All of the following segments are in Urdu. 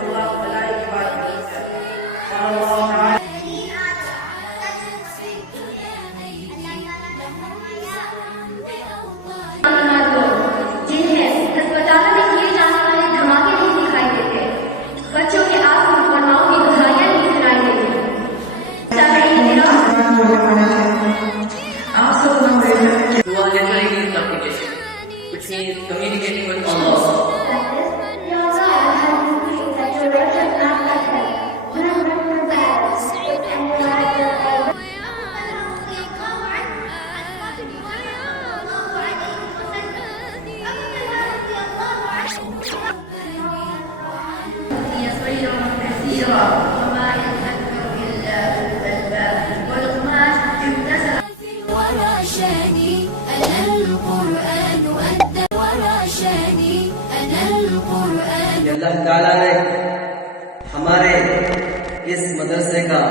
اللہ بھلائی کی بات کرتے ہیں اور اللہ تعالیٰ communicating with Allah. اللہ تعالیٰ نے ہمارے اس مدرسے کا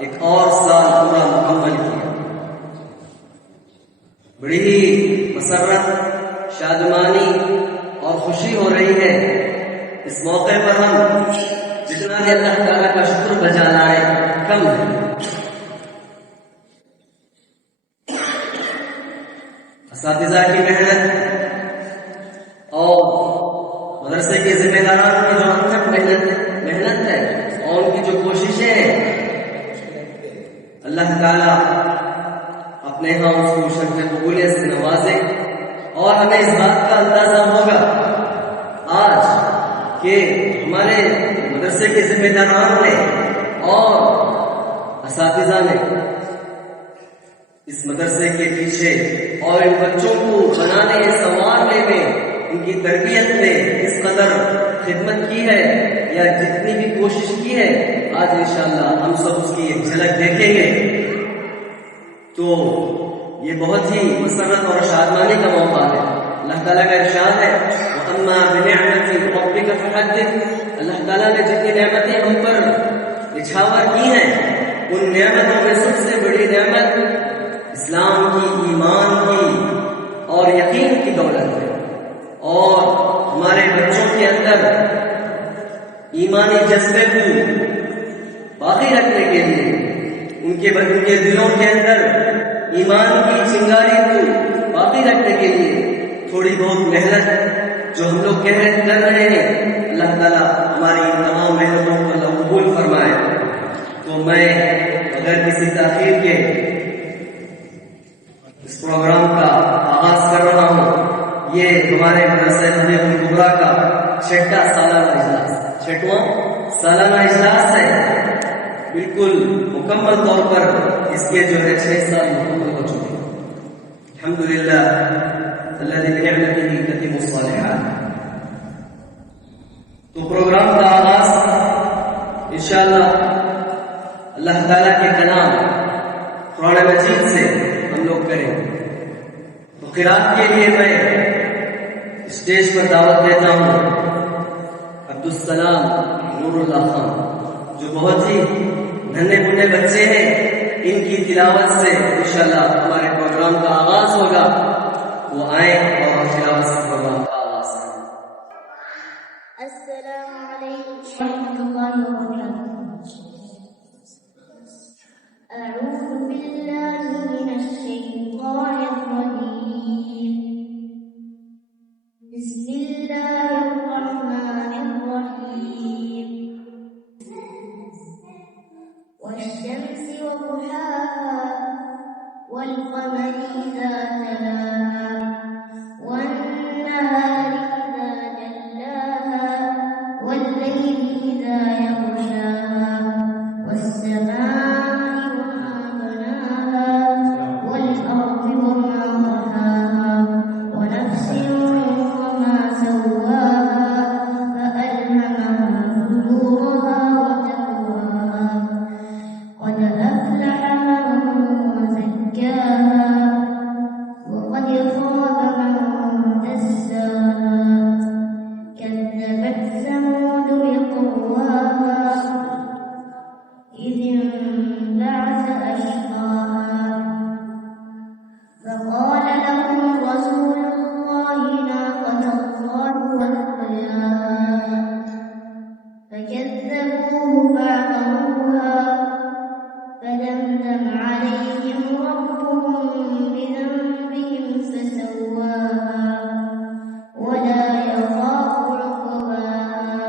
ایک اور سال پورا مکمل کیا. بڑی ہی مسرت، شادمانی اور خوشی ہو رہی ہے. اس موقع پر ہم جتنا بھی اللہ تعالیٰ کا شکر بجا لائے کم ہے. اساتذہ کی محنت اور مدرسے کے ذمہ داران کی جو انتھک محنت ہے اور ان کی جو کوششیں ہیں، اللہ تعالیٰ اپنے ہاں اس کو شرف قبولیت سے نوازے. اور ہمیں اس بات کا اندازہ ہوگا آج کہ ہمارے مدرسے کے ذمہ داران نے اور اساتذہ نے اس مدرسے کے پیچھے اور ان بچوں کو بنانے سنوارنے میں، ان کی تربیت میں اس قدر خدمت کی ہے یا جتنی بھی کوشش کی ہے. آج انشاءاللہ ہم سب اس کی ایک جھلک دیکھیں گے. تو یہ بہت ہی مسرت اور شادمانی کا موقع ہے. اللہ تعالیٰ کا ارشاد ہے وَأَمَّا بِنِعْمَةِ رَبِّكَ فَحَدِّثْ. اللہ تعالیٰ نے جتنی نعمتیں ہم پر نچھاور کی ہیں، ان نعمتوں میں سب سے بڑی نعمت اسلام کی، ایمان کی اور یقین کی دولت ہے. اور ہمارے بچوں کے اندر ایمانی جذبے کو باقی رکھنے کے لیے، ان کے دلوں کے اندر ایمان کی چنگاری کو باقی رکھنے کے لیے تھوڑی بہت محنت جو ہم لوگ کر رہے ہیں، اللہ تعالیٰ ہماری تمام محنتوں کو قبول فرمائے. تو میں اگر کسی تاخیر کے اس پروگرام کا آغاز کر رہا ہوں. یہ ہمارے مدرسہ حنیف الکبریٰ کا چھٹا سالانہ اجلاس ہے. بالکل مکمل طور پر اس کے جو ہے 6 سال مکمل ہو چکے ہیں. الحمدللہ الذی بنعمتہ تتم الصالحات. تو پروگرام کا آغاز انشاءاللہ اللہ تعالیٰ کے کلام قرآن مجید سے ہم لوگ کریں. تو قرات کے لیے میں اسٹیج پر دعوت دیتا ہوں عبدالسلام نور اللہ خان، جو بہت ہی ننھے منھے بچے ہیں. ان کی تلاوت سے انشاءاللہ ہمارے پروگرام کا آغاز ہوگا. وہ آئیں اور تلاوت سے پروگرام کا آغاز کریں. السلام علیکم ورحمۃ اللہ وبرکاتہ. اعوذ باللہ من الشیطان الرجیم. بسم اللہ الرحمن الرحیم. والشمس وضحاها والقمر إذا تلاها والنهار إذا جلاها والليل إذا يغشاها والسماء وما بناها والأرض وما طحاها ونفس وما سواها فألهمها فجورها وتقواها قد أفلح من زكاها وقد خاب فكذبوه فعقروها فدمدم عليهم ربهم بذنبهم فسواها ولا يخاف عقباها.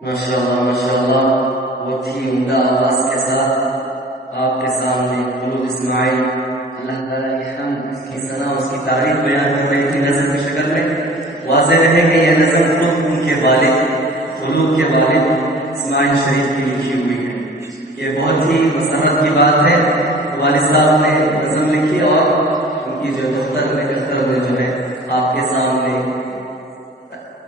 ماشاءاللہ بہت ہی عمدہ آواز کے ساتھ آپ کے سامنے خلود اسماعیل اللہ تعالیٰ کی حمد، اس کی ثنا، اس کی تعریف بیان ہو رہی تھی نظم کی شکل میں۔ واضح رہے کہ یہ نظم خود ان کے والد خلود کے والد اسماعیل شریف کی لکھی ہوئی ہے۔ یہ بہت ہی مسرت کی بات ہے، والد صاحب نے نظم لکھی اور ان کی جو دفتر میں جو ہے آپ کے سامنے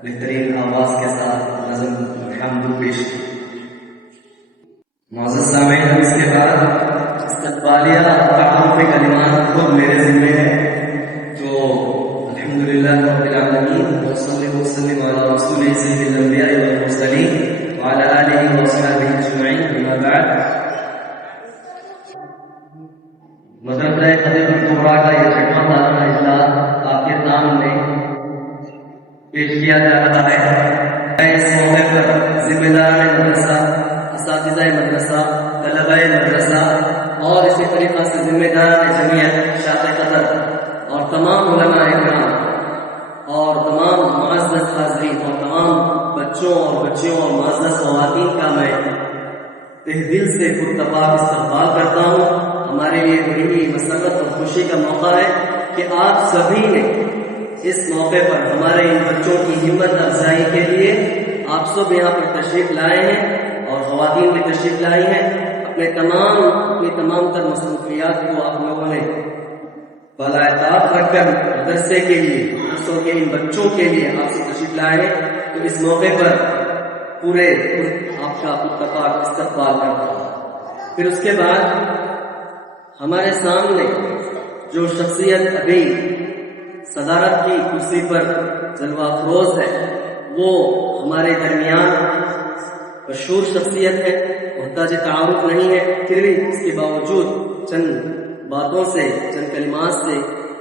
بہترین آواز کے ساتھ نظم حمد پیش کی۔ معزز سامعین، اس کے بعد استقبالیہ تعارف کلمات خود میرے ذمہ ہے، جو الحمدللہ رب العالمین وصلی وسلم علی رسول سید الانبیاء والمرسلین وعلی آلہ وصحبہ اجمعین، اما بعد۔ مدرسہ خطیب الکبریٰ کا یہ 6واں سالانہ اجلاس آپ کے سامنے پیش کیا جا رہا ہے۔ اس موقع پر ذمہ داران مدرسہ، اساتذہ مدرسہ، طلبہ مدرسہ اور اسی طریقہ سے ذمہ داران جمعیت شاخ قطر اور تمام علماء کرام اور تمام معزز حاضرین اور تمام بچوں اور بچیوں اور معزز خواتین کا میں تہ دل سے پرتپاک استقبال کرتا ہوں۔ ہمارے لیے بڑی ہی مسرت اور خوشی کا موقع ہے کہ آپ سبھی نے اس موقع پر ہمارے ان بچوں کی ہمت افزائی کے لیے آپ سب یہاں پر تشریف لائے ہیں اور خواتین بھی تشریف لائی ہیں۔ اپنی تمام تر مصروفیات کو آپ لوگوں نے بالاعتاب رکھ کر مدرسے کے لیے، مدرسوں کے ان بچوں کے لیے آپ سے تشریف لائے ہیں، تو اس موقع پر پورے آپ کا پرتپاک استقبال کرتا ہوں۔ پھر اس کے بعد ہمارے سامنے جو شخصیت ابھی صدارت کی کرسی پر جلوہ افروز ہے، وہ ہمارے درمیان مشہور شخصیت ہے، محتاج تعارف نہیں ہے، پھر بھی اس کے باوجود چند باتوں سے، چند کلمات سے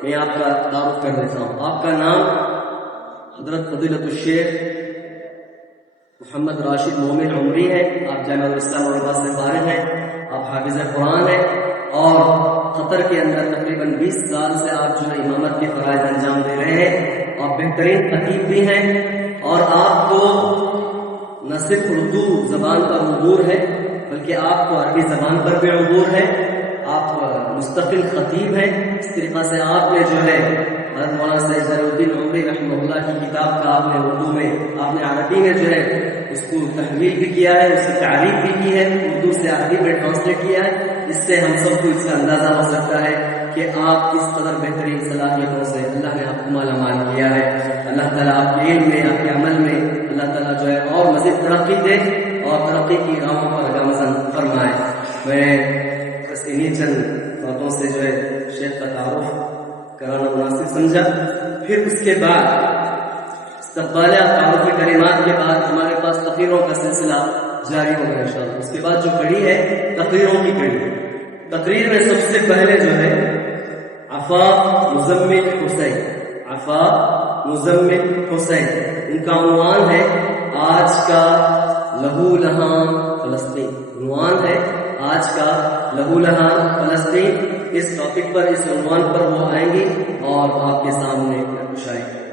میں آپ کا تعارف کر دیتا ہوں۔ آپ کا نام حضرت فضیلت الشیخ محمد راشد مومن عمری ہے۔ آپ جامعہ الاسلام اورباد سے فارغ ہیں، آپ حافظ قرآن ہیں اور قطر کے اندر تقریباً 20 سال سے آپ جو ہے امامت کے فرائض انجام دے رہے ہیں۔ آپ بہترین خطیب بھی ہیں اور آپ کو نہ صرف اردو زبان پر عبور ہے بلکہ آپ کو عربی زبان پر بھی عبور ہے۔ آپ مستقل خطیب ہیں۔ اس طریقہ سے آپ نے جو ہے حضرت مولانا سید ظہیر الدین عمری رحمہ اللہ کی کتاب کا آپ نے اردو میں، آپ نے عربی میں جو ہے اس کو تحویل بھی کیا ہے، اس کی تعریف بھی کی ہے، اردو سے عربی میں ٹرانسلیٹ کیا ہے۔ اس سے ہم سب کو اس کا اندازہ ہو سکتا ہے کہ آپ کس قدر بہترین صلاحیتوں سے اللہ نے آپ کو مالا مال کیا ہے۔ اللہ تعالیٰ آپ کے علم میں، آپ کے عمل میں اللہ تعالیٰ جو ہے اور مزید ترقی دے اور ترقی کی راہوں پر گامزن فرمائے۔ میں بس انہی چند باتوں سے جو ہے شیخ کا تعارف کرانا مناسب سمجھا۔ پھر اس کے بعد استقبالیہ تعارفی کلمات کے بعد ہمارے پاس تقریروں کا سلسلہ جاری ہوگا انشاءاللہ۔ اس کے بعد جو کڑی ہے تقریروں کی کڑی، تقریر میں سب سے پہلے جو ہے عفاف مزمل حسین، عفاف مزمل حسین، ان کا عنوان ہے آج کا لہو لہان فلسطین۔ عنوان ہے آج کا لہو لہان فلسطین۔ اس ٹاپک پر، اس عنوان پر وہ آئیں گی اور آپ کے سامنے کچھ آئیں گے۔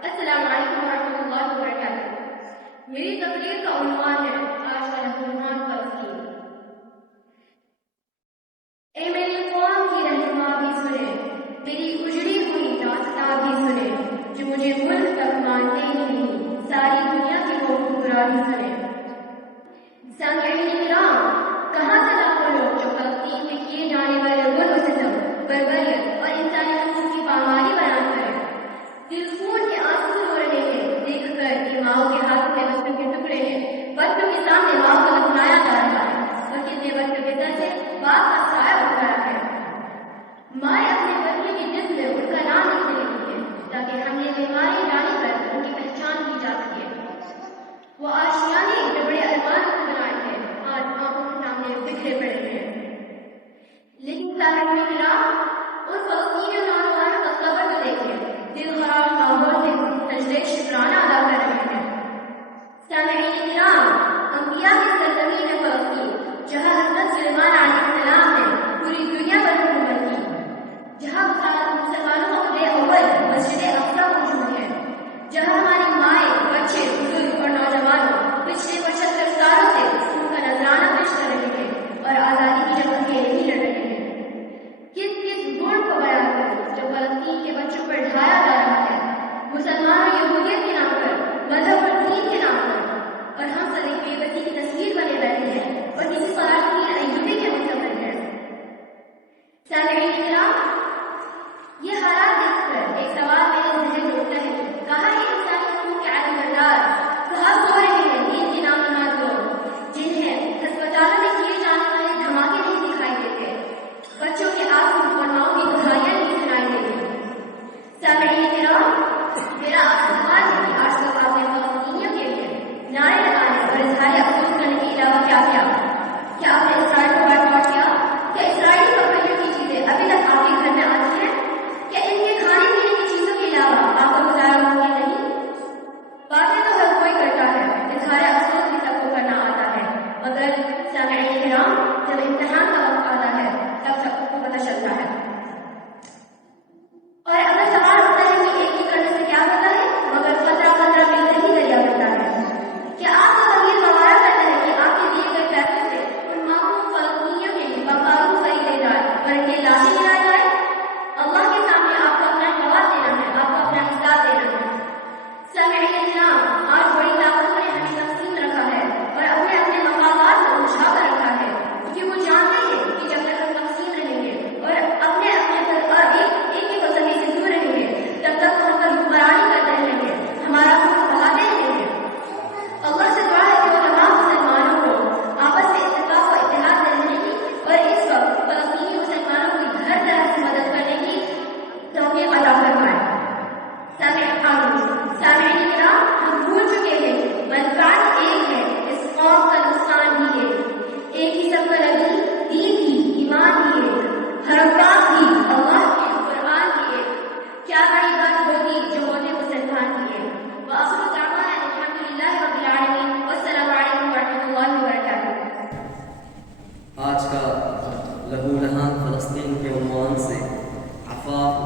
السلام علیکم ورحمۃ اللہ وبرکاتہ۔ میری تقریر کا عنوان ہے آج کا لہو لہان فلسطین۔ اے میری قوم کی رہنما بھی سنے، میری اجڑی ہوئی داستاں بھی سنے، جو مجھے ملک تک مانتے ہی نہیں، ساری دنیا کی وہ برانی سنے۔ سامعین کرام، کہاں چلا وہ لوگ جو فلسطین میں کیے جانے والے ظلم و ستم، بربریت اور انسانی حقوق کی پامالی بیان کریں؟ دل خون کے آنسو ہو رہے ہیں دیکھ کر کہ ماؤں کے ہاتھوں میں بچوں کے ٹکڑے ہیں، بچوں کے سامنے ماں کو دفنایا جا رہا ہے۔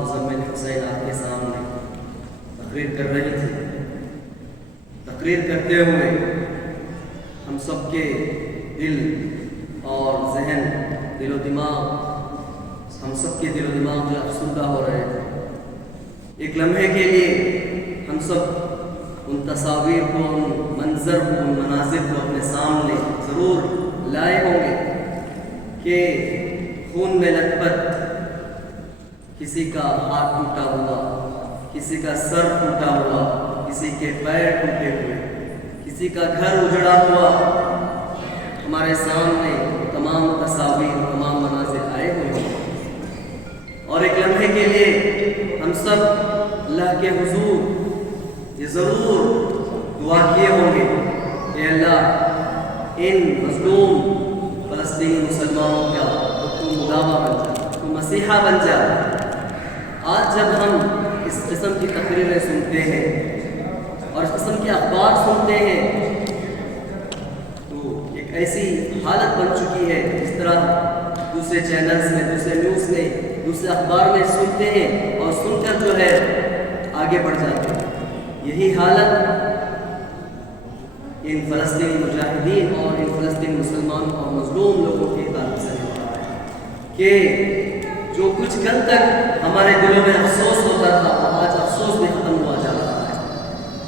مزمل حسین آپ کے سامنے تقریر کر رہی تھی. تقریر کرتے ہوئے ہم سب کے دل اور ذہن، دل و دماغ، ہم سب کے دل و دماغ جو افسردہ ہو رہے تھے. ایک لمحے کے لیے ہم سب ان تصاویر کو، ان منظر کو، ان مناظر کو اپنے سامنے ضرور لائے ہوں گے کہ خون میں لت پت کسی کا ہاتھ ٹوٹا ہوا، کسی کا سر ٹوٹا ہوا، کسی کے پیر ٹوٹے ہوئے، کسی کا گھر اجڑا ہوا، ہمارے سامنے تمام تصاویر، تمام مناظر آئے ہوئے ہیں. اور ایک لمحے کے لیے ہم سب اللہ کے حضور یہ ضرور دعا کیے ہوں گے کہ اللہ ان مظلوم فلسطینی مسلمانوں کا تو مداوا بن جا، تو مسیحا بن جا. آج جب ہم اس قسم کی تقریریں سنتے ہیں اور اس قسم کے اخبار سنتے ہیں تو ایک ایسی حالت بن چکی ہے جس طرح دوسرے چینلز میں، دوسرے نیوز میں، دوسرے اخبار میں سنتے ہیں اور سن کر جو ہے آگے بڑھ جاتے ہیں. یہی حالت ان فلسطینی مجاہدین اور ان فلسطینی مسلمان اور مظلوم لوگوں کے تعلق سے ہوتا ہے کہ جو کچھ کل تک ہمارے دلوں میں افسوس ہوتا تھا وہ آج افسوس بھی ختم ہوا جا رہا ہے.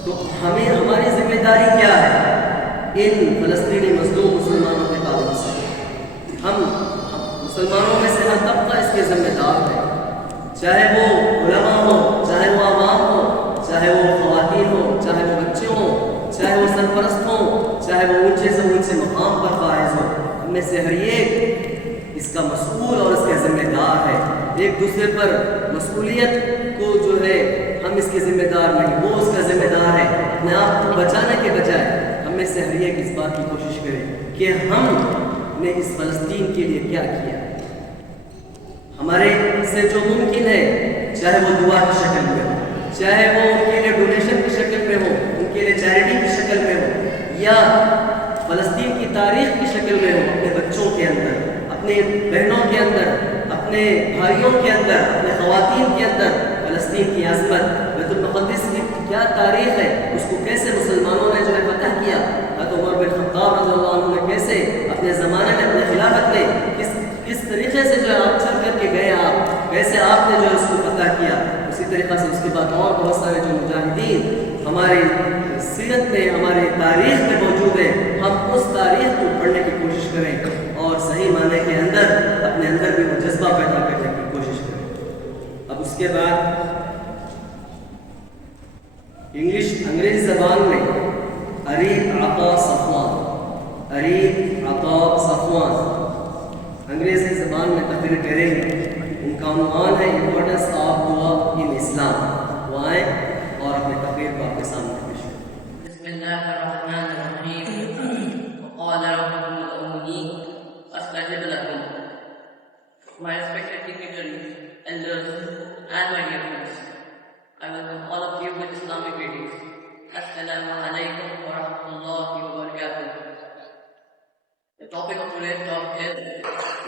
تو ہماری ذمہ داری کیا ہے ان فلسطینی مظلوم مسلمانوں کے تعلق سے؟ ہم مسلمانوں میں سے ہر طبقہ اس کے ذمہ دار ہے، چاہے وہ علماء ہو، چاہے وہ عوام ہو، چاہے وہ خواتین ہو، چاہے وہ بچے ہوں، چاہے وہ سرپرست ہوں، چاہے وہ اونچے سے اونچے مقام پر فائز ہو. ہم میں سے ہر ایک اس کا مسئول اور اس کا ذمہ دار ہے. ایک دوسرے پر مسئولیت کو جو ہے ہم اس کے ذمہ دار نہیں، وہ اس کا ذمہ دار ہے. اپنے آپ کو بچانے کے بجائے ہم میں سے ہر ایک اس بات کی کوشش کرے کہ ہم نے اس فلسطین کے لیے کیا کیا. ہمارے سے جو ممکن ہے، چاہے وہ دعا کی شکل میں ہو، چاہے وہ ان کے لیے ڈونیشن کی شکل میں ہو، ان کے لیے چیریٹی کی شکل میں ہو، یا فلسطین کی تاریخ کی شکل میں ہو، اپنے بچوں کے اندر، اپنے بہنوں کے اندر، اپنے بھائیوں کے اندر، اپنے خواتین کے اندر فلسطین کی عظمت، بیت المقدس کی کیا تاریخ ہے، اس کو کیسے مسلمانوں نے جو ہے فتح کیا. حضرت عمر بن خطاب رضی اللہ عنہ نے کیسے اپنے زمانے میں، اپنے خلافت میں کس طریقے سے جو ہے آپ چل کر کے گئے، آپ کیسے آپ نے جو ہے اس کو فتح کیا. اسی طریقہ سے اس کے بعد اور بہت سارے جو مجاہدین ہماری سیرت میں، ہماری تاریخ میں موجود ہیں. ہم اس تاریخ کو پڑھنے کی کوشش کریں اور صحیح معنی کے اندر اپنے اندر بھی وہ جذبہ پیدا کرنے کی کوشش کریں. اب اس کے بعد انگریزی زبان میں اریب عطا صفوان، اریب عطا صفوان انگریزی زبان میں تقریر کریں گے. ان کا عنوان ہے امپورٹنس آف دعا ان اسلام. وہ آئیں اور اپنے تقریر کو آپ کے سامنے پیش کریں. بسم اللہ الرحمن الرحیم. وقال ربكم ادعوني استجب لكم. My respected dignitaries, elders, and my dear friends, I welcome all of you with Islamic greetings. Assalamu alaikum wa rahmatullahi wa barakatuh. The topic of today's talk is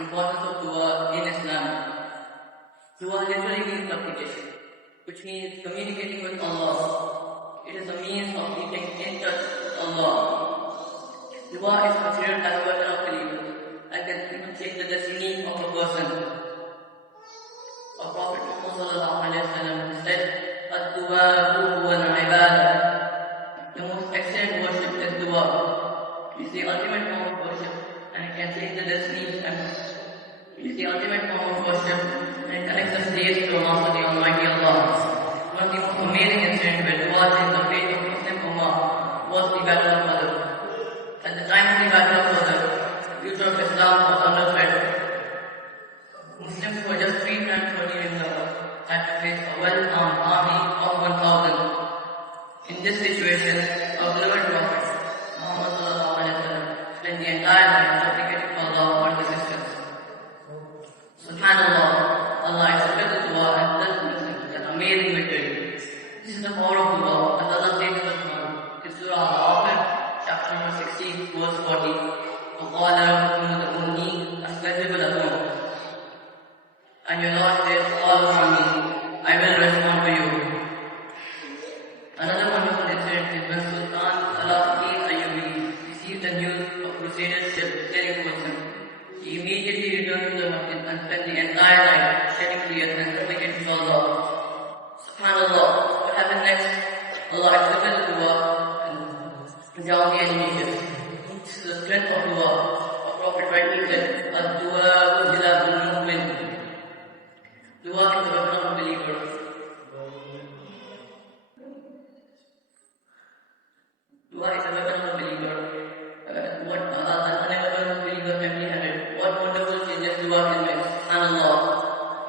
importance of dua in Islam. Dua literally means supplication, which means communicating with Allah. It is a means of keeping in touch with Allah. Dua is considered as a weapon of believers and can even change the destiny of a person. Our Prophet Muhammad said, "Ad-du'a huwa al-ibadah." The most excellent worship is dua. It is the ultimate form of worship and it can change the destiny, and it is the ultimate form of worship and it connects us days to Master the Almighty Allah. One of the most amazing incidents where dua changed the fate of Muslim Ummah was the Battle of Badr. At the time of the Battle of Badr, the future of Islam was under threat. Muslims who were just 330 in number had to face a well-armed army of 1,000. In this situation, our beloved Prophet Muhammad spent the entire night supplicating for Allah for assistance. Subhanallah, Allah accepted the dua and blessed Muslims with an amazing victory. This is the power of dua, as Allah says in the Quran, in Surah Al-Aqaf, chapter number 16, verse 40. وَقَالَ رَبُّكُمْ ادْعُونِي أَسْتَجِبْ لَكُمْ. And your Lord says, call upon me, down the enemies. This is the strength of dua. Our Prophet rightly said, "Ad-dua uzilabul mu'min." Dua is the weapon of a believer. Dua is a weapon of a believer. What another believer family had it. What wonderful changes dua can make. SubhanAllah.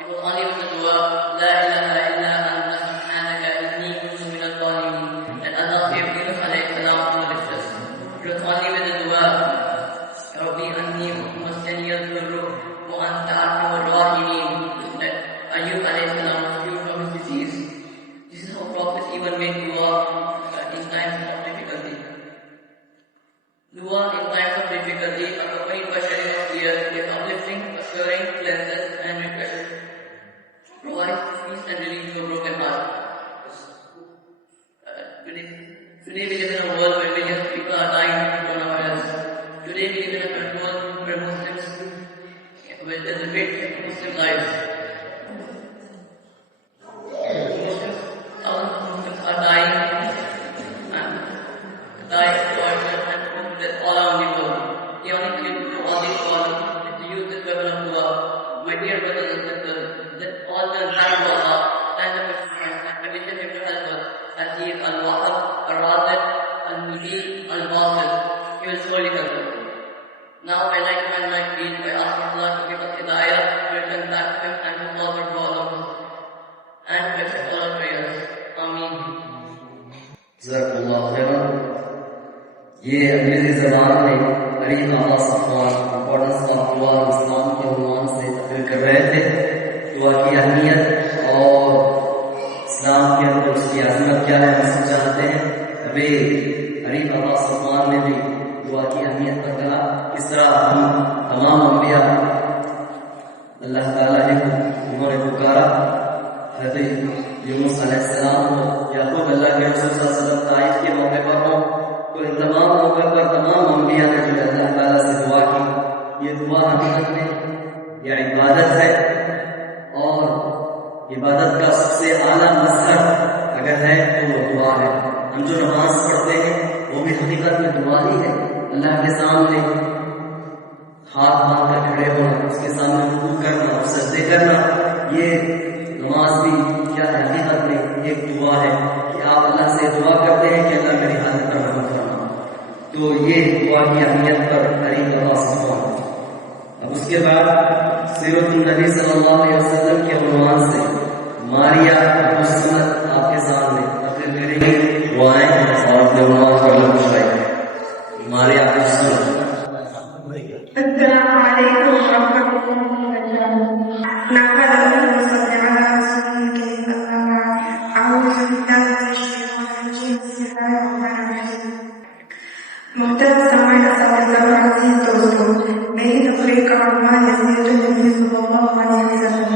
It was only with the dua, La ilaha illa anta subhanaka inni kuntu minal zalimin, that Allah gave Yunus alayhi salam to the distress. It was only with the dua, Rabbi anni masjani al-dhurru wa anta arhamur rahimin, that Ayyub alayhi salam was cured from his disease. This is how prophets even make dua in times of difficulty. Dua in times of difficulty accompanied by shedding of tears is uplifting, assuring, cleanses, and refreshes. Provides peace and relief to a broken heart. Today we live in a world where millions of people are dying from coronavirus. Today we live in a world where Muslims, where there's a great threat to Muslim lives. Thousands of Muslims are dying all around the world. The only thing to do all this world is to use this weapon of dua. My dear brothers and sisters, that all the time of Allah stand up and we should to help us as He is Al-Wahab, Al-Razak, Al-Mujib, Al-Basil. He will surely help us. Now I like to end my speech by asking Allah to give us hidayah, to return back to Him and to follow all of us, and to accept all our prayers. Ameen. جزاکاللہ خیرا. یہ انگریزی زبان میں غریب آغا صفوان امپورٹنس آف دعا اسلام کے عنوان سے تقریر کر رہے تھے. دعا کی اہمیت اور اسلام کے اندر اس کی عظمت کیا ہے ہم سب جانتے ہیں. ابھی غریب آغا صفوان نے بھی دعا کی اہمیت پر کہا کس طرح ہم تمام انبیاء اللہ تعالیٰ نے انہوں نے پکارا. حضرت یونس علیہ السلام ہو یا خود اللہ کے رسول صلی اللہ علیہ وسلم طائف کے موقع پر ہو, تو ان تمام موقع پر تمام انبیاء نے جو اللہ تعالیٰ سے دعا کی. یہ دعا حقیقت میں یہ عبادت ہے, اور عبادت کا سب سے اعلیٰ مظہر اگر ہے تو وہ دعا ہے. ہم جو نماز پڑھتے ہیں وہ بھی حقیقت میں دعا ہی ہے. اللہ کے سامنے ہاتھ باندھ کر کھڑے ہونا, اس کے سامنے رکوع کرنا اور سجدے کرنا, یہ نماز بھی کیا حقیقت میں ایک دعا ہے کہ آپ اللہ سے دعا کرتے ہیں کہ اللہ میری حالت پر رحم فرما. تو یہ دعا کی اہمیت پر قریب اللہ. اب اس کے بعد سیرت النبی صلی اللہ علیہ وسلم کے عنوان سے ماریہ ابو سمد آپ کے سامنے تقریر کریں گے. دعائیں اور اپنے عنوان پر لوگ شاید ماریہ ابو سمد. السلام علیکم ورحمۃ اللہ وبرکاتہ. نحمده ونصلي على رسوله الكريم. اعوذ بالله من الشیطان الرجیم. بسم اللہ الرحمن الرحیم. محترم سامعین اور عزیز دوستو, میری تقریر کا عنوان ہے سیرت النبی صلی اللہ علیہ وسلم.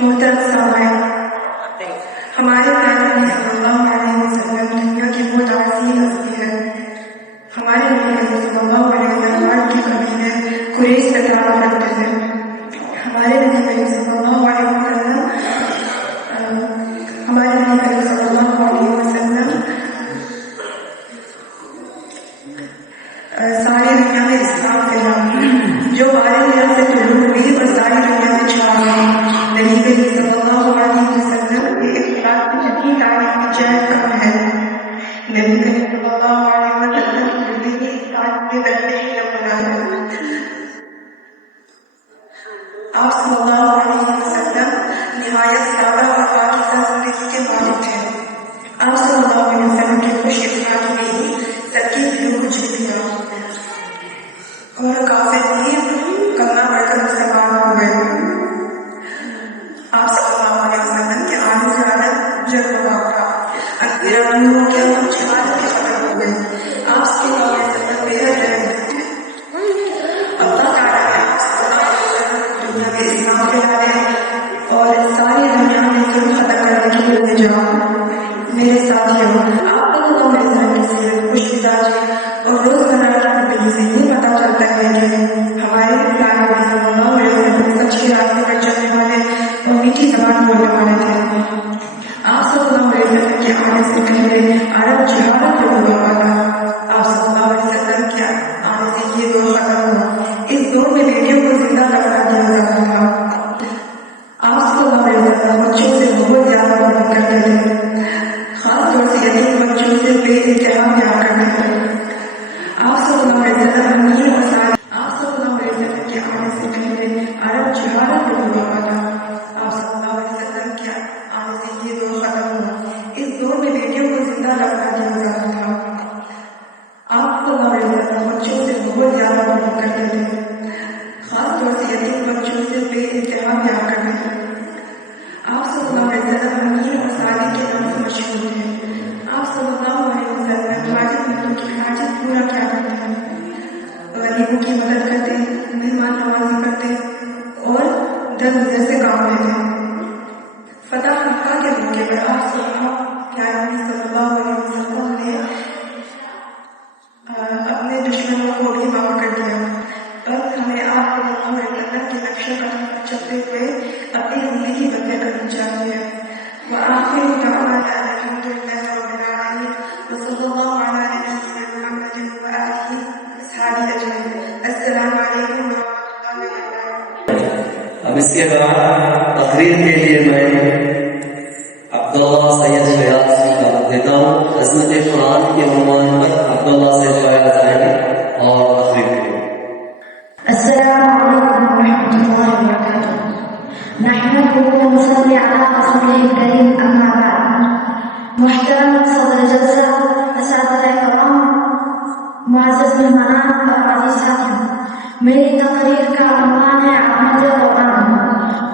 محترم سامعین, ہمارے پیارے نبی صلی اللہ علیہ وسلم دنیا کی بہت عظیم ہستی ہے. ہمارے نبی صلی اللہ علیہ وسلم کی قبیلے قریش سے تعلق رکھتے ہیں. ہمارے نبی صلی اللہ علیہ وسلم ساری دنیا میں اسلام پھیلا, جو ہمارے دل سے طلوع ہوئی اور ساری دنیا میں چھا گئی. نبی کریم صلی اللہ علیہ وسلم کے اخلاق کی یقین تعریف کی جہد کم ہے. نبی کریم صلی اللہ علیہ وسلم کی زندگی اسلام کے بہتے ہی نمونہ ہے. آپ صلی اللہ علیہ وسلم نہایت سادہ اور پاکیزہ زندگی کے مالک تھے. آپ صلی اللہ علیہ وسلم کے خوش اخلاقی میں ہی سب کی دلوں کو چھپ گیا اور کافر بھی کلمہ پڑھ کر مسلمان ہو گئے. آپ صلی اللہ علیہ وسلم کے آنے سے عادت جب ہوا تھا, اندھیرا دور ہو گیا تو جہاد کے ختم ہو گئے. آپ صلی اللہ علیہ وسلم بے حد رحمت تھے. اللہ تعالیٰ نے آپ صلی اللہ علیہ وسلم دنیا میں اسلام پھیلانے اور ساری دنیا میں ظلم ختم کرنے کے لیے بھیجا. میرے ساتھیوں, آپ صلی اللہ علیہ وسلم کی سیرت خوش مزاجی اور روزمرہ کی زندگی سے یہ پتہ چلتا ہے کہ ہمارے پیارے نبی صلی اللہ علیہ وسلم سچ کے راستے پر چلنے والے اور میٹھی زبان بولنے والے تھے. آپ صلی اللہ علیہ وسلم کے آنے سے پہلے عرب جہاد پہ ہوا تھا. آپ کے برعکس پیارے نبی صلی اللہ علیہ وسلم نے اپنے دشمنوں کو بھی معاف کر دیا. بس ہمیں آپ صلی اللہ علیہ وسلم کے نقش قدم پر چلتے ہوئے اپنی زندگی بدل کرنی چاہیے. وآخر دعوانا أن الحمد لله رب العالمين وصلى الله على نبينا محمد وآله وأصحابه أجمعين. السلام عليكم ورحمة الله وبركاته. اب اس کے بعد تقریر کے لیے میں عبداللہ سید فیاض کی دعوت دیتا ہوں. عظمت قرآن کے عنوان پر عبداللہ سید فیاض آئیں گے اور تقریر کریں گے. السلام عليكم ورحمة الله وبركاته. نحمده ونصلي على رسوله الكريم أما بعد. محترم صدر جلسہ، اساتذہ کرام، معزز مہمانان اور عزیز ساتھیوں، میری تقریر کا عنوان ہے احمد قرآن.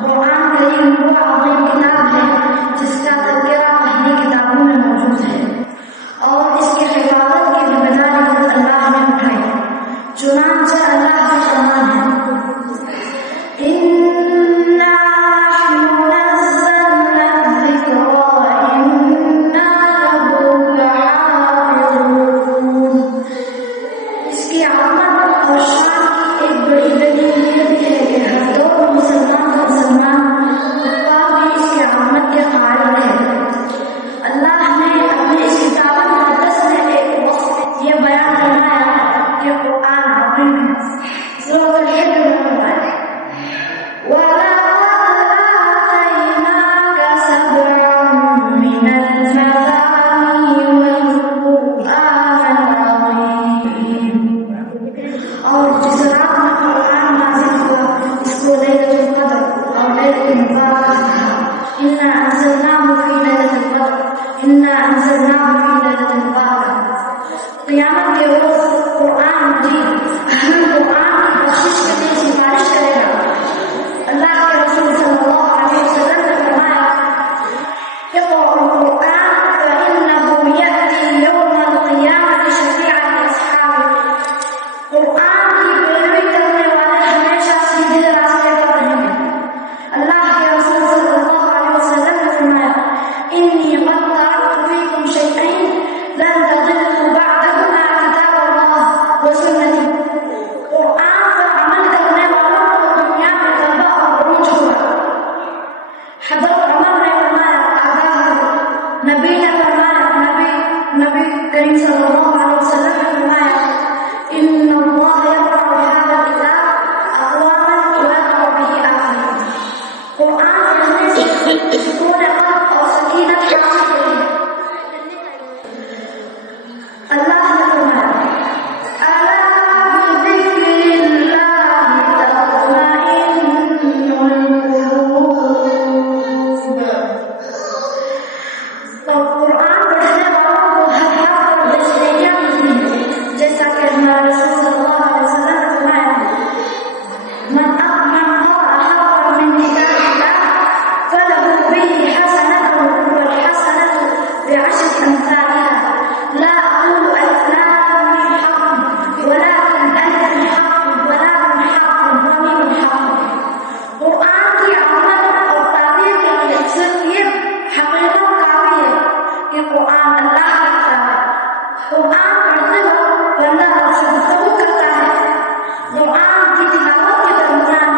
قرآن کریم وہ عظیم کتاب ہے جس کا تذکرہ پہلی کتابوں میں موجود ہے اور اس کی حفاظت کی ذمہ داری خود اللہ نے اٹھائی. چنانچہ اللہ کا فرمان ہے اِنَّا نَحْنُ نَزَّلْنَا الذِّكْرَ وَإِنَّا لَهُ لَحَافِظُونَ. اس کی عظمت اور شان کی ایک بڑی دلیل یہ بھی ہے کہ ہر دور مسلمان کفار بھی اس کی عظمت کے قائل ہے. اللہ نے اپنے اس کتاب مقدس میں ایک وقت یہ بیان فرمایا کہ قرآن عظیم ہے. سورۃ الحجر میں فرمایا وَلَقَدْ آتَيْنَاكَ سَبْعًا مِّنَ الْمَثَانِي وَالْقُرْآنَ الْعَظِيمَ. اور جس رات میں قرآن نازل ہوا اس کو لیلۃ القدر اور لیلۃ المبارکہ کہا. إِنَّا أَنزَلْنَاهُ فِي لَيْلَةِ الْقَدْرِ إِنَّا أَنزَلْنَاهُ فِي لَيْلَةِ الْمُبَارَكَةٍ. قیامت کے روز قرآن مجید اہل قرآن کی بخشش کے لیے سفارش کرے گا. اللہ کے رسول صلی اللہ علیہ وسلم نے فرمایا اقرأوا القرآن فإنه يأتي يوم القيامة شفيعا لأصحابه. قرآن کی پیروی کرنے والے ہمیشہ سیدھے راستے پر رہیں گے. اللہ کے رسول صلی اللہ علیہ وسلم نے فرمایا إني قد تركت فيكم شيئين لن تضلوا بعدهما كتاب الله وسنتي. قرآن پر عمل کرنے والوں کو دنیا میں غلبہ اور عروج ہوگا. حضرت عمر نے فرمایا آگاہ ہو. نبی نے فرمایا نبی کریم صلی اللہ علیہ وسلم نے فرمایا إن الله يرفع بهذا الكتاب أقواما ويضع به آخرين. قرآن پڑھنے سے سکون قلب اور سکینت حاصل ہوئی. اللہ نے فرمایا ألا بذكر الله تطمئن القلوب. اور قرآن پڑھنے والوں کو ہر حق پر بچنیاں ملتی ہیں، جیسا کہ ہمارے رسول صلی اللہ علیہ وسلم نے فرمایا من قرأ حرفا من كتاب الله فله به حسنة والحسنة بعشر أمثالها. لا أقول ألف لام ميم حرف ولكن ألف حرف ولام حرف وميم حرف. قرآن کی عظمت اور تعبیر کے لیے صرف یہ حقیقت کافی ہے کہ قرآن اللہ کا کتاب ہے. قرآن پڑھتے وقت بندہ رب سے گفتگو کرتا ہے. قرآن کی تلاوت کے درمیان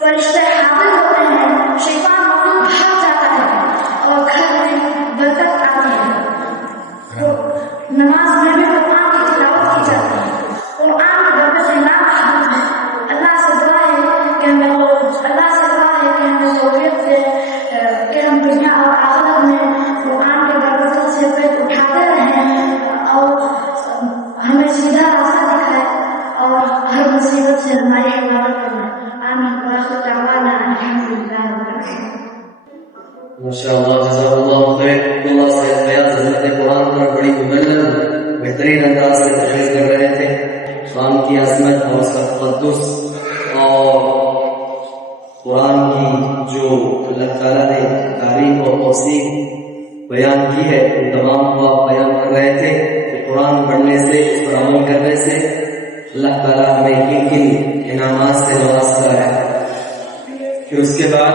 فرشتے حاضر ہوتے ہیں، شیطان مخلوق بھاگ جاتا ہے اور گھر میں برکت آتی ہے. نماز میں بھی قرآن کی تلاوت کی جاتی ہے. قرآن کی برکت سے لا محدود ہے. اللہ سے دعا ہے کہ ہمیں توفیق دے کہ ہم دنیا اور آخرت میں قرآن کے برکتوں سے پیٹ اٹھاتے رہیں اور ہمیں سیدھا راستہ دکھائے اور ہر مصیبت سے ہماری حفاظت کرنا. آمین. وآخر دعوانا الحمد للہ رب العالمین. ماشاءاللہ جزاک اللہ خیر. عبداللہ سید فیاض حضرت قرآن پر بڑی مبلغ بہترین انداز سے تقریر کر رہے تھے. قرآن کی عظمت اور اس کا تقدس اور قرآن کی جو اللہ تعالیٰ نے تعریف اور توصیف بیان کی ہے ان تمام کو آپ بیان کر رہے تھے کہ قرآن پڑھنے سے اس پر عمل کرنے سے اللہ تعالیٰ ہمیں کن کن انعامات سے نوازتا ہے. پھر اس کے بعد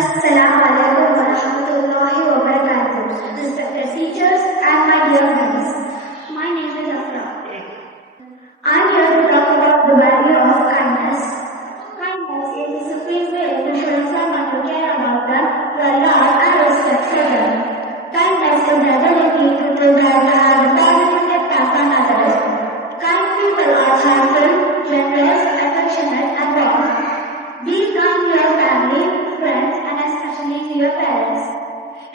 Assalamu alaikum wa rahmatullahi wa barakatuh. Respected teachers and my dear friends, my name is Afra. I am here to talk about the value of kindness. Kindness is the supreme way to show someone to care about them, to love and respect for them. Kindness is the ability to provide and have a positive impact on others. Kind people are thoughtful, generous, affectionate, and warm. Be kind to your family, friends, and especially to your parents.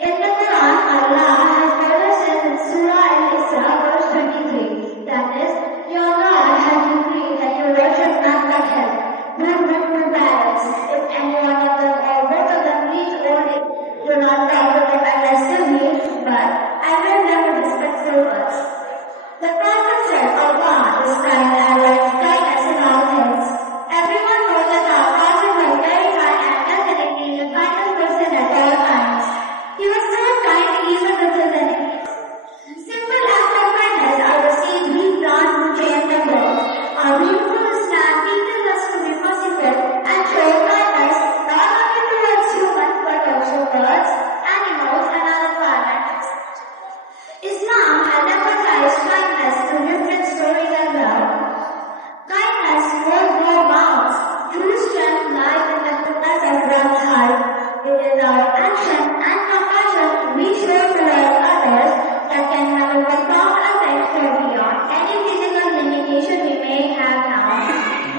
In the Quran, Allah has further said in Surah Al-Isra, verse 23, that is, your God has decreed that you worship none but Him. Do parents. If any one of them or both of them reach old age, do not talk to them aggressively, but address them with respectful words. The Prophet said, Allah is kind and likes kindness in all things. Everyone knows that our Prophet was very kind and definitely the kindest person at all times. He was so kind even with his enemies. Simple acts of kindness are the seeds we plant to change the world. Our beautiful Islam teaches us to be merciful and show kindness not only towards humans but also towards animals and other planet. Islam has emphasized kindness through different stories as well. Kindness knows no bounds. True strength lies in the goodness of one's heart. It is our action and compassion we show towards others that can have a profound effect far beyond any physical limitation we may have now.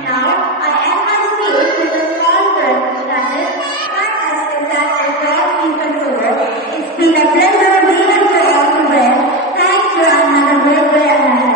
Now, I end my speech with a small word that is, kindness is that I draw people toward. It's been a pleasure being with you all today. Thank you and have a great day ahead.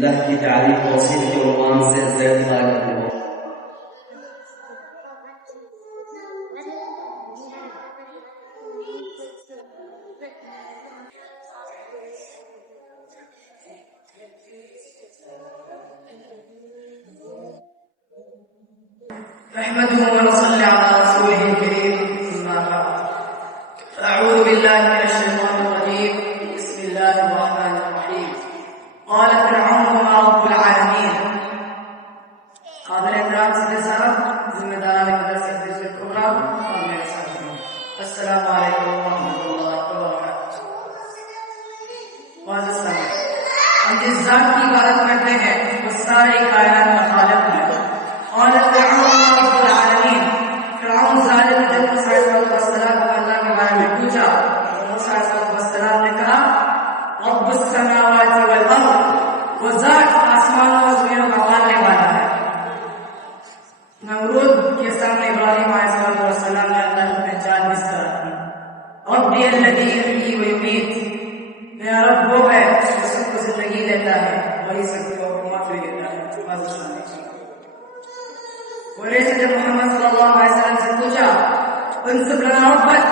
اللہ کی تعریف توصیف کے عنوان سے زید فارغ ہوا. نحمده ونصلي على رسوله الكريم أما بعد أعوذ بالله من الشيطان الرجيم بسم الله الرحمن الرحيم قال فرعون وما رب العالمين. قادر احترام صدر صاحب, ذمہ داران مدرسہ حفظ القرآن اور میرے ساتھیوں, السلام علیکم ورحمۃ اللہ وبرکاتہ. معزز سامعین, ہم جس ذات کی عبادت کرتے ہیں وہ ساری کائنات کا خالق ہے. قال فرعون رب العالمین, فرعون ظالم نے جب موسیٰ علیہ السلام کو اللہ کے بارے میں پوچھا تو موسیٰ علیہ السلام نے کہا رب السماوات والارض, وہ ذات آسمانوں اور زمینوں کا پالنے والا ہے. نمرود کے سامنے ابراہیم علیہ السلام نے اللہ کی پہچان کس طرح کی, ربی الذی یحیی و یمیت, میرا رب وہ ہے جو سب کو زندگی دیتا ہے وہی سب کو موت بھی دیتا ہے. ویسے جب محمد صلی اللہ علیہ وسلم سے پوچھا انصب لنا ربک,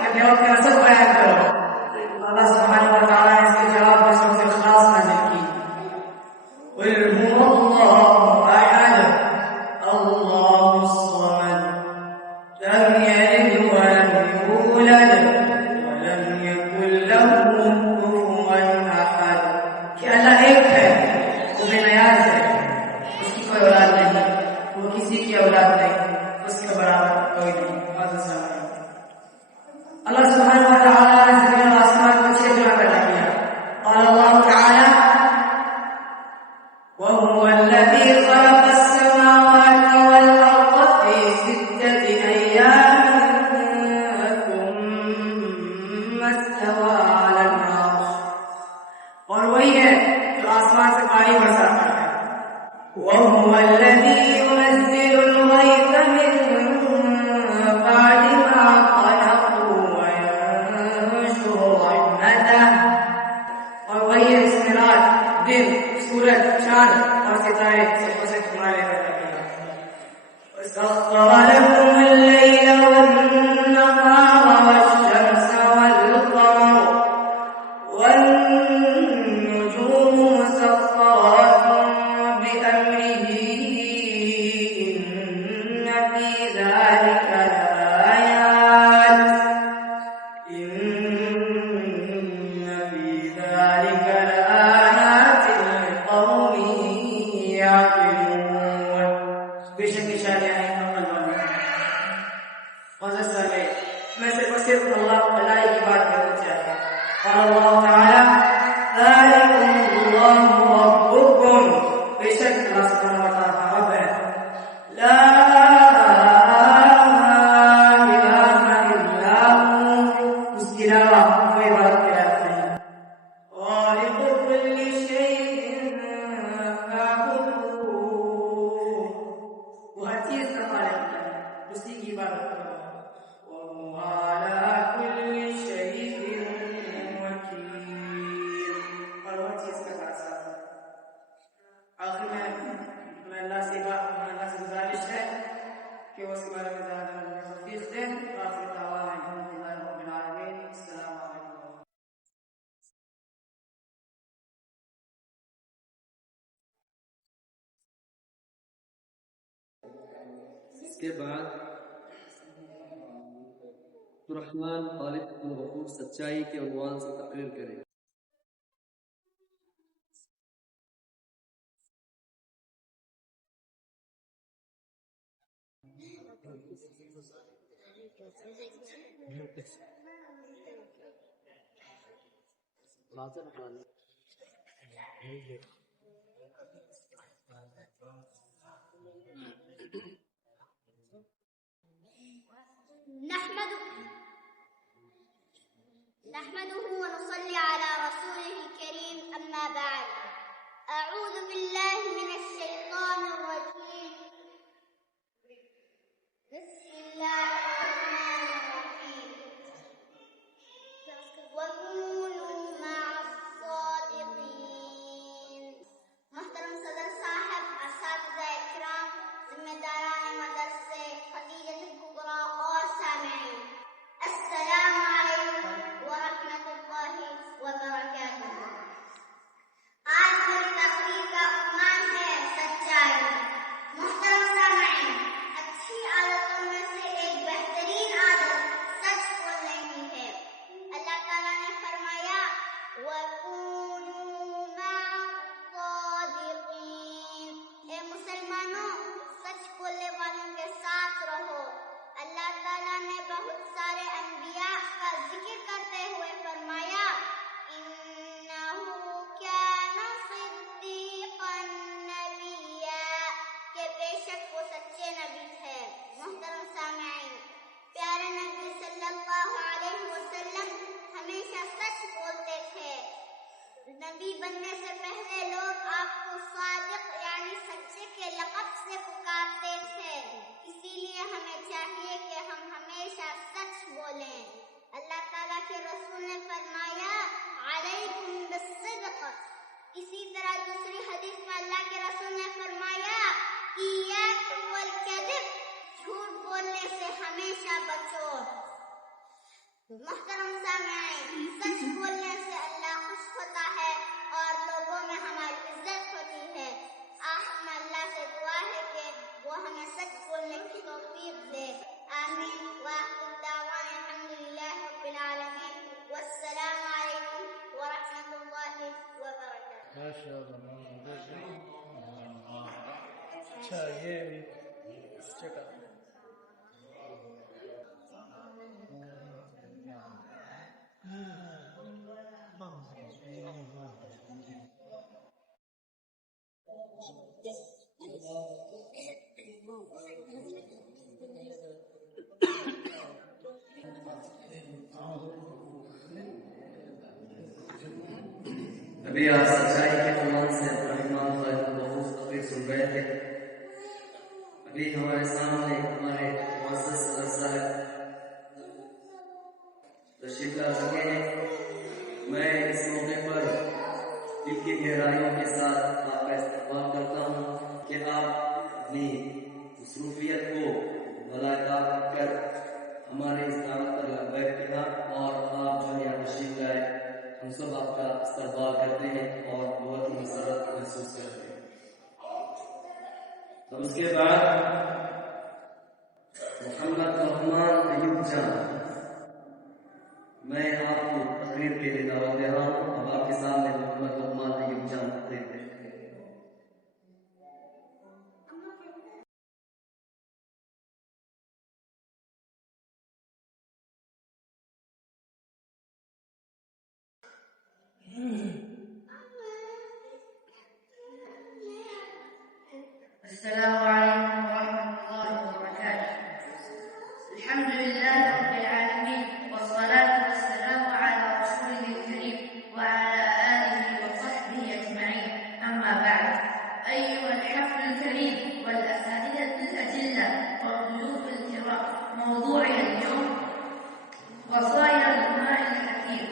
کہ اپنے رب کا نسب بیان کرو, اللہ سبحانہ و تعالیٰ نے اس کے جواب میں سورۃ الاخلاص نازل کی. قل هو الله احد الله الصمد لم يلد ولم يولد ولم يكن له كفوا احد, کہ اللہ ایک ہے, وہ بے نیاز ہے, اس کی کوئی اولاد نہیں, وہ کسی کی اولاد نہیں, اس کے برابر کوئی نہیں. اللہ سبحانہ و تعالیٰ نے زمین و آسمان کو 6 جگہ پیدا کیا. قال اللہ تعالی وهو الذي خلق السماوات والأرض في 6 أيام ثم استوى على العرش, اور وہی ہے جو آسمان سے پانی برساتا ہے. وهو الذي ينزل الغيث من بعد ما قنطوا وينشر رحمته, اور وہی ہے جس نے رات, دن, سورج, چاند اور ستارے سب سے تمہارے پیدا کیا. وسخر لكم الليل والنهار والشمس والقمر والنجوم مسخرات بأمره إن في ذلك لآيات لقوم يعقلون. بے شک نشانیاں ہیں عقل والوں. میں صرف اللہ کی بات کرنا چاہتا ہوں. قال اللہ تعالی ذالکم اللہ ربکم, بے شک اللہ سبحانہ و تعالی رب ہے, لا الہ الا ہو, اس کے علاوہ کوئی عبادت کے لائق نہیں. خالق كل شيء فاعبدوه, وہ ہر چیز کا خالق ہے, اسی کی عبادت کرو. وهو على كل شيء وكيل, اور وہ چیز کا کارساز ہے. آخر میں اللہ سے گزارش ہے کہ وہ اس کے بارے میں زیادہ توفیق دیں. آخر دعوانا الحمد للہ رب العالمین. السلام علیکم. اس کے بعد الرحمن خالق الغفور سچائی کے عنوان سے تقریر کرے. نحمده ونصلي على رسوله الكريم أما بعد أعوذ بالله من الشيطان الرجيم بسم الله الرحمن الرحيم وكونوا مع الصادقين. لقب سے پکارتے تھے. اسی لیے ہمیں چاہیے کہ ہم ہمیشہ سچ بولیں. اللہ تعالیٰ کے رسول نے فرمایا علیکم بالصدق. اسی طرح دوسری حدیث میں اللہ کے رسول نے فرمایا ایاکم والکذب. جھوٹ بولنے سے ہمیشہ بچو. محترم سامعین، سچ بولنے سے اللہ خوش ہوتا ہے اور لوگوں میں ہماری عزت ہوتی ہے. ہم اللہ سے دعا ہے کہ وہ ہمیں سچ بولنے کی توفیق دے. آمین. وآخر دعوانا الحمدللہ رب العالمین والسلام علیکم ورحمۃ اللہ وبرکاتہ. ماشاء اللہ. اچھا یہ چکا ابھی آپ سچائی کے عنوان سے رحمان خالد بہت تقریر سن رہے تھے. ابھی ہمارے سامنے ہمارے معزز صدر صاحب تشریف لا چکے ہیں. میں اس موقع پر دل کی گہرائیوں کے ساتھ آپ کا استقبال کرتا ہوں کہ آپ اپنی مصروفیت کو ملاقات کر ہمارے اس دعوت پر لبیک کہا اور آپ جو یہاں تشریف لائے ہم سب آپ کا استقبال کرتے ہیں اور بہت مسرت محسوس کرتے ہیں. تو اس کے بعد محمد رحمان ایوب جان، میں آپ کو تقریر کے لیے دعوت دے رہا ہوں. اب آپ کے سامنے محمد رحمان ایوب جان تقریر دیں. السلام عليكم ورحمة الله وبركاته. الحمد لله رب العالمين والصلاة والسلام على رسوله الكريم وعلى آله وصحبه أجمعين. أما بعد، أيها الحفل الكريم والأساتذة الأجلة والضيوف الكرام، موضوعي اليوم وصايا لقمان الحكيم.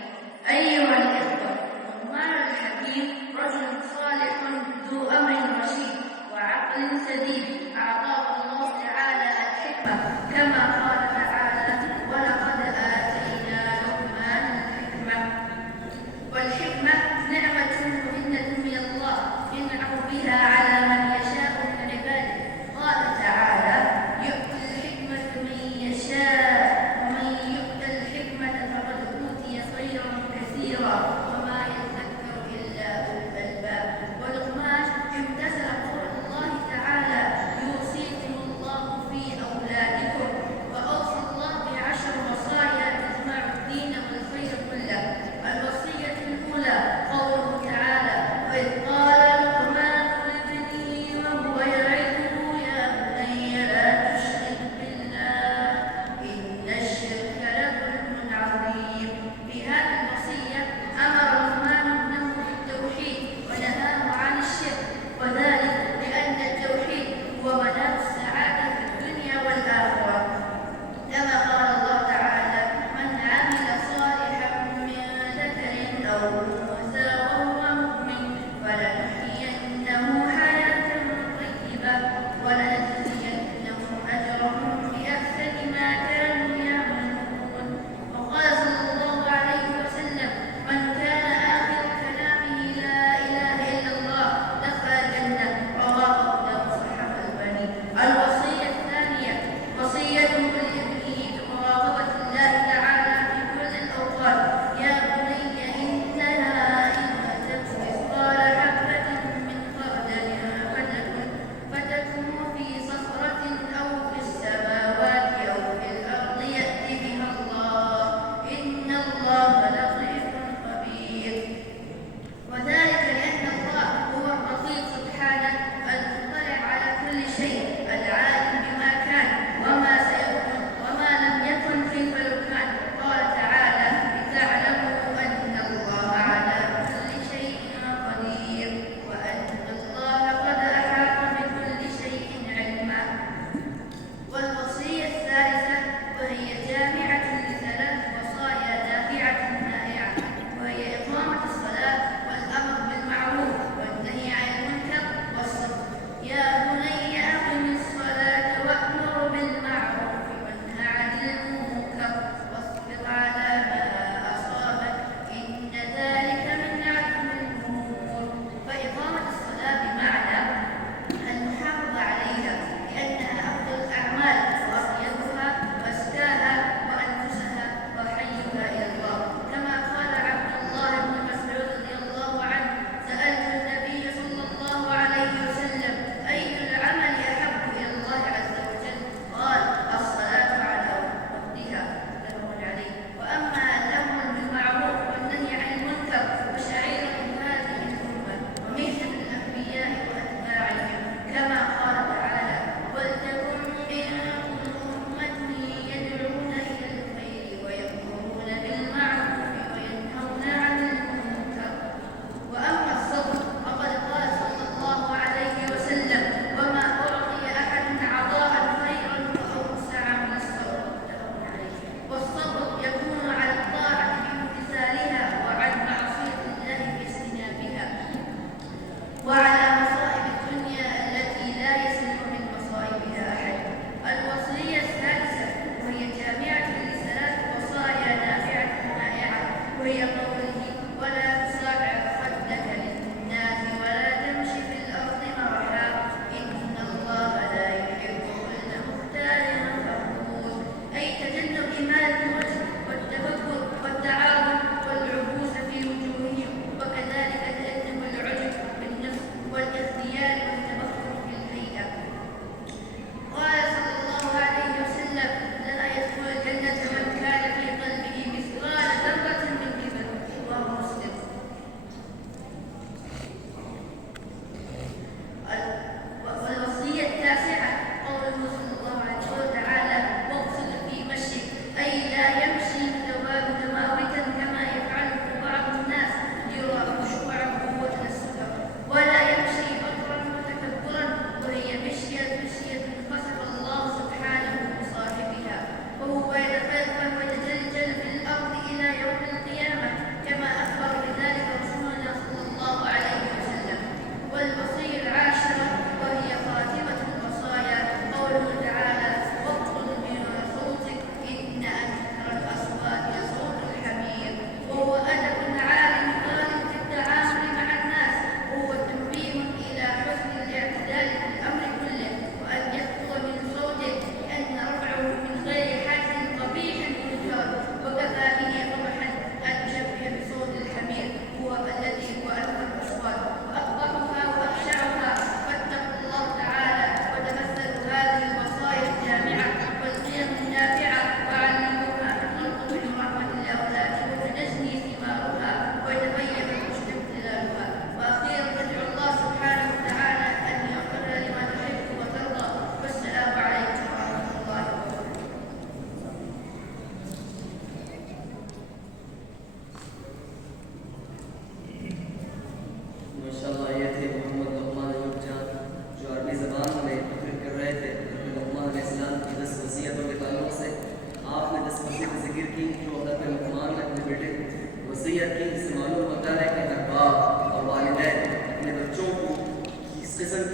أيها الإخوة، لقمان الحكيم رجل صالح ذو أمر رشيد وعقل سديد، أعطاه الله تعالى الحكمة كما قال تعالى ولقد آتينا لقمان الحكمة. والحكمة نعمة ومنة من الله ينعم بها على من يشاء من عباده. قال تعالى يؤتي الحكمة من يشاء ومن يؤت الحكمة فقد أوتي خيرا كثيرا وما يذكر إلا أولو الألباب. ولقمان امتثل قول الله تعالى يوصي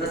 10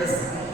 10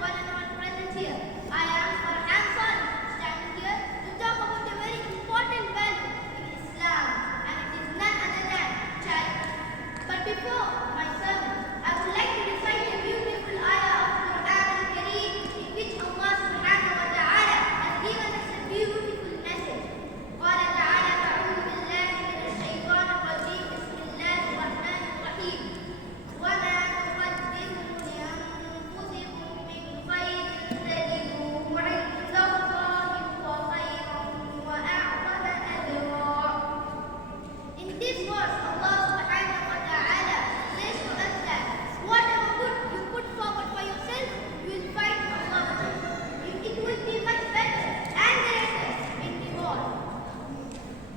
One and all present here. I am Farhan Khan, standing here to talk about a very important value in Islam, and it is none other than charity. But before my sermon, I would like to recite a beautiful ayah of Quran al-Kareem, in which Allah subhanahu wa ta'ala has given us a beautiful message. قال تعالى: أعوذ بالله من الشيطان الرجيم. بسم الله الرحمن الرحيم. وما تقدموا لأنفسكم من خير تجدوه عند الله هو خيرا وأعظم أجرا. In this verse, Allah subhanahu wa ta'ala says to us that whatever good you put forward for yourself, you will find Allah. It will be much better and greater in reward.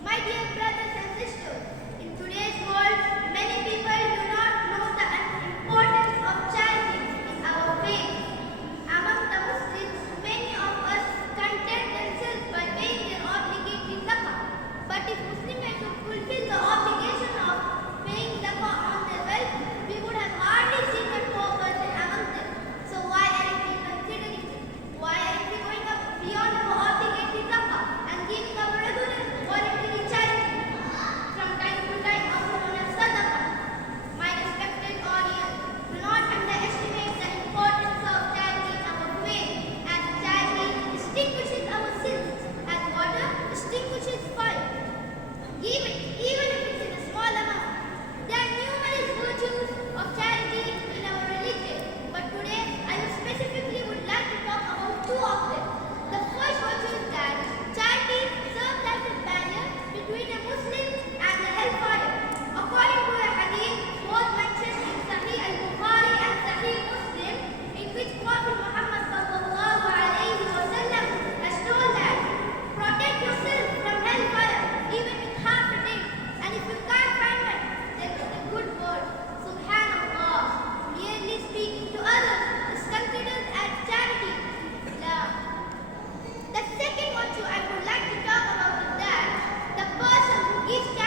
My dear brothers and sisters, in today's world, many people do not know the importance of charity in our faith. Among the Muslims, many of us content themselves by paying their obligatory zakah. But if Muslims should fulfill the obligation of paying zakah on their wealth, we would have hardly seen a poor person among them. So why aren't we considering it? Why aren't we going up beyond our obligatory zakah and giving our regular voluntary charity? From time to time, also known as sadaqah. My respected audience, do not underestimate the importance of charity in our faith, as charity distinguishes our sins, as water distinguishes fire. Give it, even if it's in a small amount. There are numerous virtues of charity in our religion, but today I specifically would like to talk about 2 of them. The first virtue is that charity serves as a barrier between a Muslim and the hellfire. According to a hadith was mentioned in Sahih al-Bukhari and Sahih Muslim, in which Prophet Muhammad sallallahu alayhi wa sallam has told that protect yourself from hellfire even with half a day, and if you can't find one, then with a good word. Subhanallah, merely speaking to others is considered as charity in Islam. The second virtue I would like to talk about is that the person who gives charity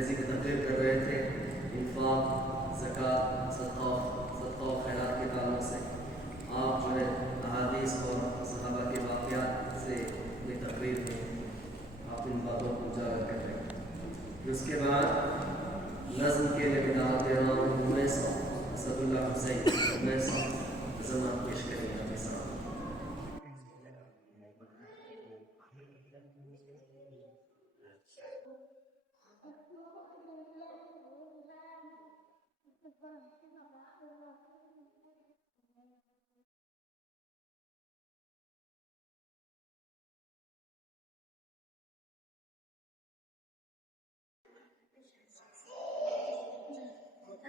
انگریزی کی تقریر کر رہے تھے انفاق، زکوٰۃ، صدقہ و خیرات کے تعلق سے. آپ جو ہے احادیث اور صحابہ کے واقعات سے یہ تقریر میں آپ ان باتوں کو اجاگر کر رہے ہیں. اس کے بعد نظم کے لیے بداعت امام 1900 اسد اللہ حسین 1900 نظم پیش کریں گے اپنے سامنے.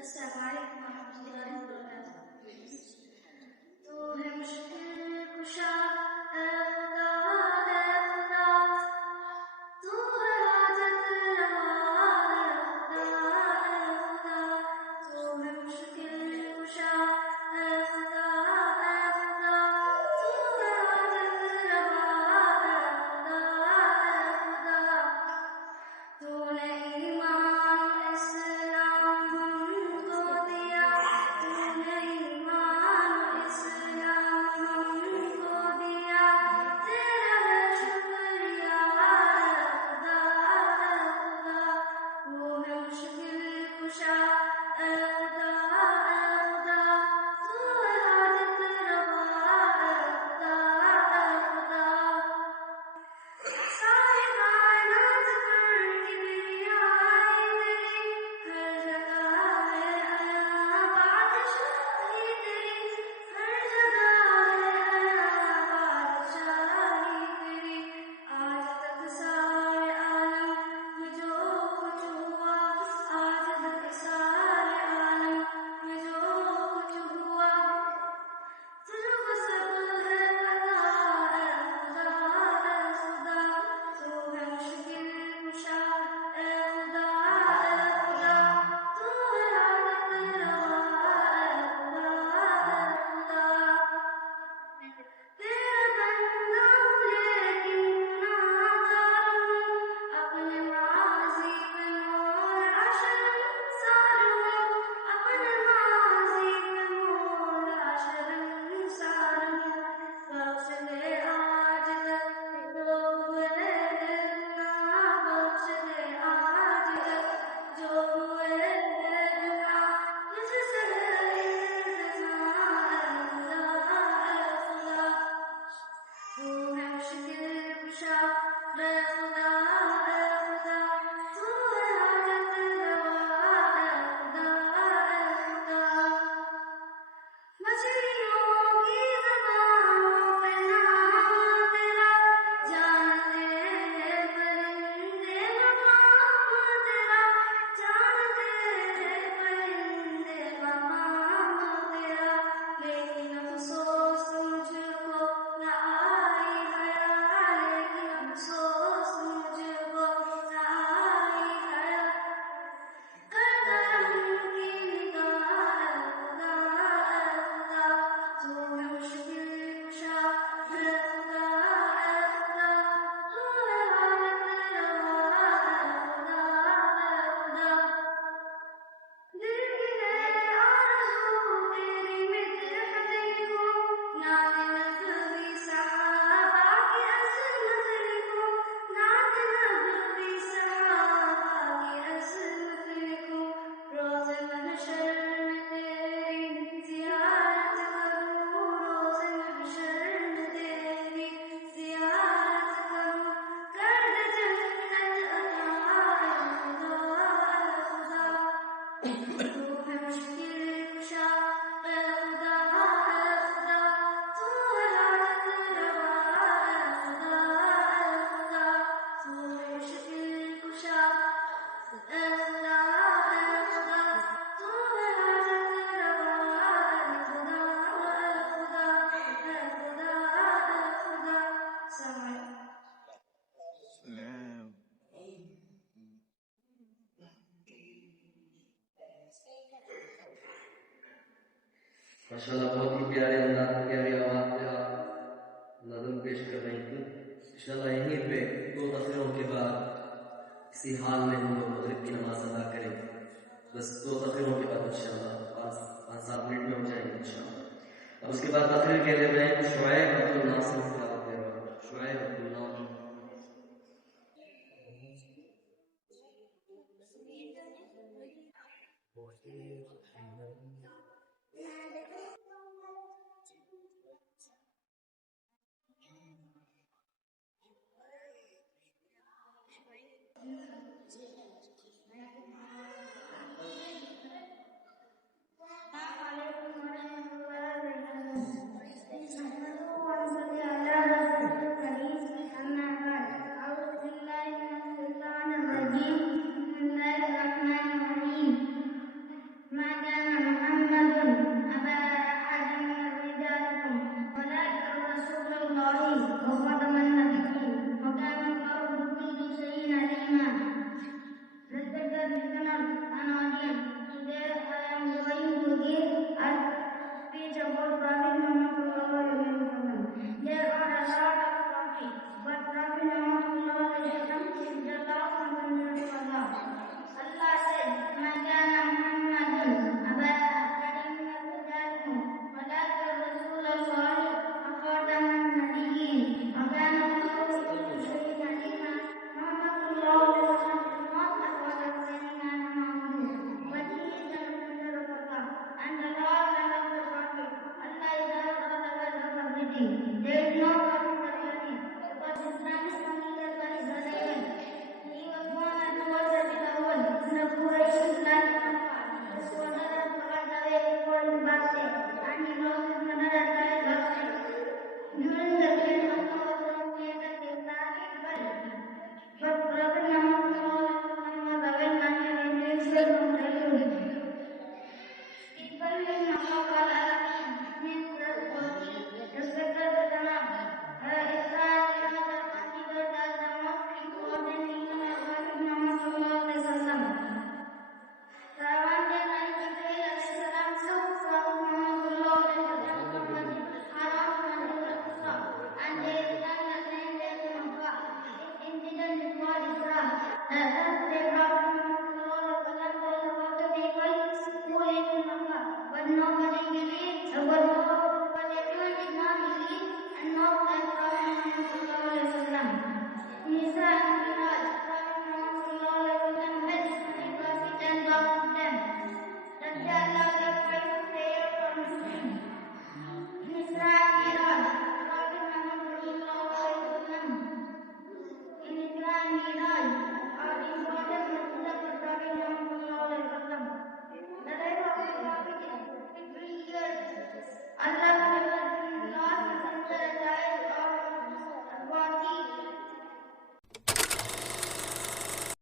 السلام علیکم ورحمۃ اللہ وبرکاتہ. تو ہے مشکل کشا اے خدا اے خدا، تو ہے حاجت روا اے خدا اے خدا، تو ہے مشکل کشا اے خدا اے خدا، تو ہے حاجت روا اے خدا اے خدا. تو نے ایمان اسلام ہم کو دیا، تو نے ایمان اسلام ہم کو دیا، تیرا ہے شکریہ اے خدا اے خدا. وہ ہے مشکل کشا اے خدا اے خدا، تو ہے حاجت روا اے خدا اے خدا. ساری کائنات پر کبریائی تیری، ہر جگہ ہے عیاں بادشاہی تیری، ہر جگہ ہے عیاں بادشاہی تیری. آج تک سارے عالم میں جو کچھ ہوا، آج تک سارے عالم میں جو کچھ ہوا، تجھ کو سب ہے پتا اے خدا اے خدا. تو ہے مشکل کشا اے خدا اے خدا، تو ہے حاجت روا اے خدا اے خدا. تیرا بندہ ہوں لیکن گناہگار ہوں، اپنے ماضی پہ مولا شرمسار ہوں، اپنے ماضی پہ مولا شرمسار ہوں. بخش دے آج تک جو ہوئے گناہ، بخش دے آج تک جو ہوئے گناہ، تجھ سے ہے التجا اے خدا اے خدا. تو ہے مشکل کشا اے خدا اے خدا، تو ہے حاجت روا اے خدا اے خدا. مچھلیوں کی زبانوں پہ نام تیرا، جانتے ہیں پرندے مقام تیرا، جانتے ہیں پرندے مقام تیرا. لیکن افسوس مجھ کو نہ آئی حیا، لیکن افسوس مجھ کو نہ آئی حیا. کر کرم کی نگاہ اے خدا اے خدا. تو ہے مشکل کشا اے خدا اے خدا، تو ہے حاجت روا اے خدا اے خدا. دل کی ہے آرزو تیری مدح لکھوں، نعت نبوی صحابہ کی عظمت لکھوں، نعت نبوی صحابہ کی عظمت لکھوں. روز محشر میں تیری زیارت کروں، روز محشر میں تیری زیارت کروں. کر دے جنت عطا اے خدا اے خدا. تو ہے مشکل کشا اے خدا اے خدا، تو ہے حاجت روا اے خدا اے خدا. تو ہے مشکل کشا اے خدا اے خدا، تو ہے حاجت روا اے خدا اے خدا اے خدا اے خدا. السلام علیکم. ماشاءاللہ بہت ہی پیارے انداز پیاری آواز پہ آپ نظم پیش کر رہی تھیں. انشاءاللہ یہیں پہ 2 تقریروں کے بعد اسی حال میں ہم لوگ مغرب کی نماز بس 2 تقریروں کے بعد انشاءاللہ 5-7 منٹ میں ہو جائیں گے انشاءاللہ. اب اس کے بعد تقریر کے لیے میں شعیب عبد الناصر کو دعوت دے رہا ہوں. شعیب عبد اللہ.